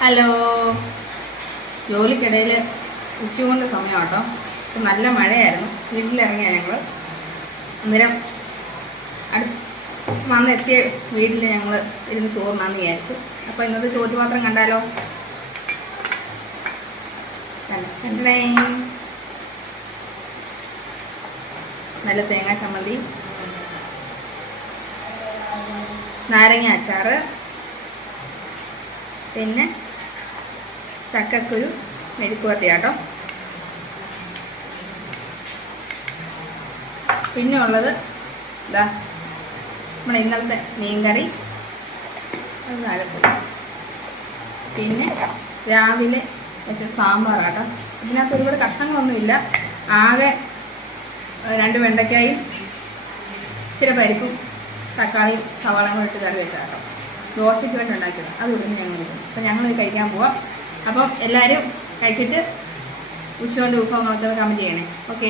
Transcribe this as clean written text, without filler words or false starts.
Hello. ജോലിക്കിടയിൽ ഉച്ചകൊണ്ട് സമയം കേട്ടോ. ഇപ്പം നല്ല മഴയായിരുന്നു. വീട്ടിലിറങ്ങിയ ഞങ്ങൾ അന്നേരം വന്നെത്തിയ വീട്ടിൽ ഞങ്ങൾ ഇരുന്ന് ചോറിനാന്ന് വിചാരിച്ചു. അപ്പോൾ ഇന്നത്തെ ചോറ്റുപാത്രം കണ്ടാലോ? നല്ല തേങ്ങാ ചമ്മന്തി, നാരങ്ങ അച്ചാറ്, പിന്നെ ചക്കക്കുരു മെഴുക്കുവരട്ടി കേട്ടോ. പിന്നെ ഉള്ളത് ഇതാ നമ്മുടെ ഇന്നലത്തെ മീൻകറി, അത് താഴെപ്പോയി. പിന്നെ രാവിലെ വെച്ച സാമ്പാർ കേട്ടോ. ഇതിനകത്ത് ഒരുപാട് കഷ്ണങ്ങളൊന്നുമില്ല. ആകെ 2 വെണ്ടയ്ക്കായും ഇച്ചിരി പരിപ്പും തക്കാളിയും സവാളയും കൂടെ ഇട്ട് കറി വെച്ചാൽ കേട്ടോ. ദോശയ്ക്ക് വേണ്ടി ഉണ്ടാക്കിയത് അത് ഉടനെ ഞങ്ങൾ. അപ്പം ഞങ്ങൾ കഴിക്കാൻ പോവാം. അപ്പം എല്ലാവരും കഴിച്ചിട്ട് ഉച്ചകൊണ്ട് വിഭവങ്ങളൊക്കെ കമൻറ്റ് ചെയ്യണേ. ഓക്കെ.